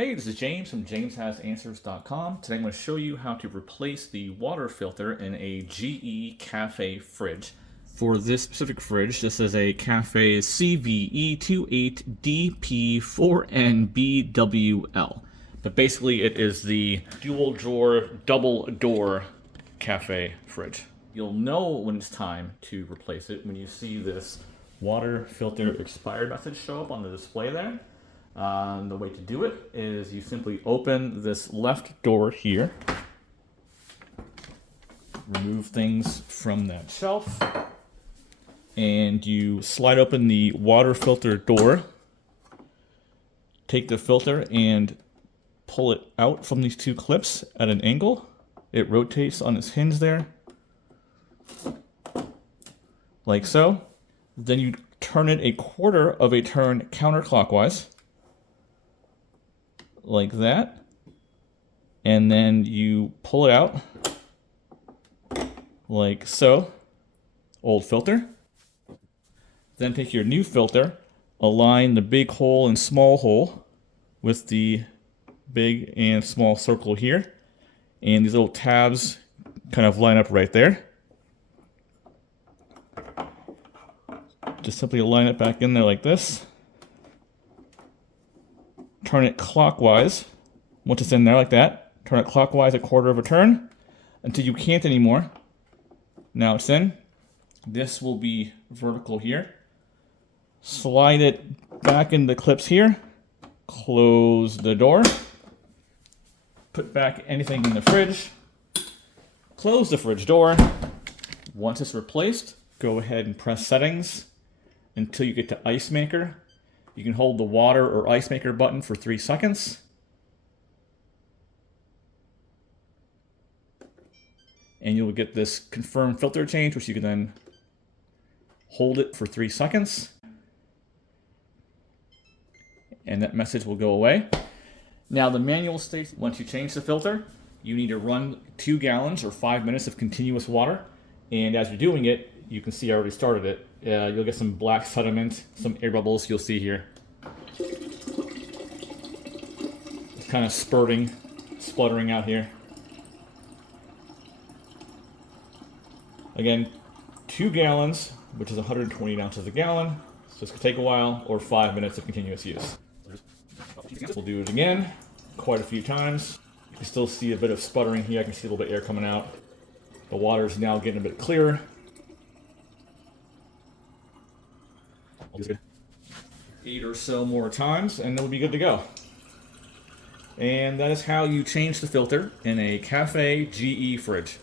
Hey, this is James from JamesHasAnswers.com. Today I'm going to show you how to replace the water filter in a GE Cafe fridge. For this specific fridge, this is a Cafe CVE28DP4NBWL. But basically it is the dual drawer, double door Cafe fridge. You'll know when it's time to replace it when you see this water filter expired message show up on the display there. The way to do it is you simply open this left door here, remove things from that shelf, and you slide open the water filter door, take the filter and pull it out from these two clips at an angle. It rotates on its hinge there, like so. Then you turn it a quarter of a turn counterclockwise, like that, and then you pull it out like so. Old filter. Then take your new filter, align the big hole and small hole with the big and small circle here, and these little tabs kind of line up right there. Just simply align it back in there like this. Turn it clockwise. Once it's in there like that, turn it clockwise a quarter of a turn until you can't anymore. Now it's in. This will be vertical here. Slide it back in the clips here. Close the door. Put back anything in the fridge. Close the fridge door. Once it's replaced, go ahead and press settings until you get to ice maker. You can hold the water or ice maker button for 3 seconds. And you'll get this confirm filter change, which you can then hold it for 3 seconds. And that message will go away. Now the manual states once you change the filter, you need to run 2 gallons or 5 minutes of continuous water. And as you're doing it, you can see I already started it. You'll get some black sediment, some air bubbles you'll see here. It's kind of spurting, spluttering out here. Again, 2 gallons, which is 120 ounces a gallon. So this could take a while, or 5 minutes of continuous use. We'll do it again, quite a few times. You can still see a bit of sputtering here. I can see a little bit of air coming out. The water is now getting a bit clearer. 8 or so more times, and it'll be good to go. And that is how you change the filter in a Cafe GE fridge.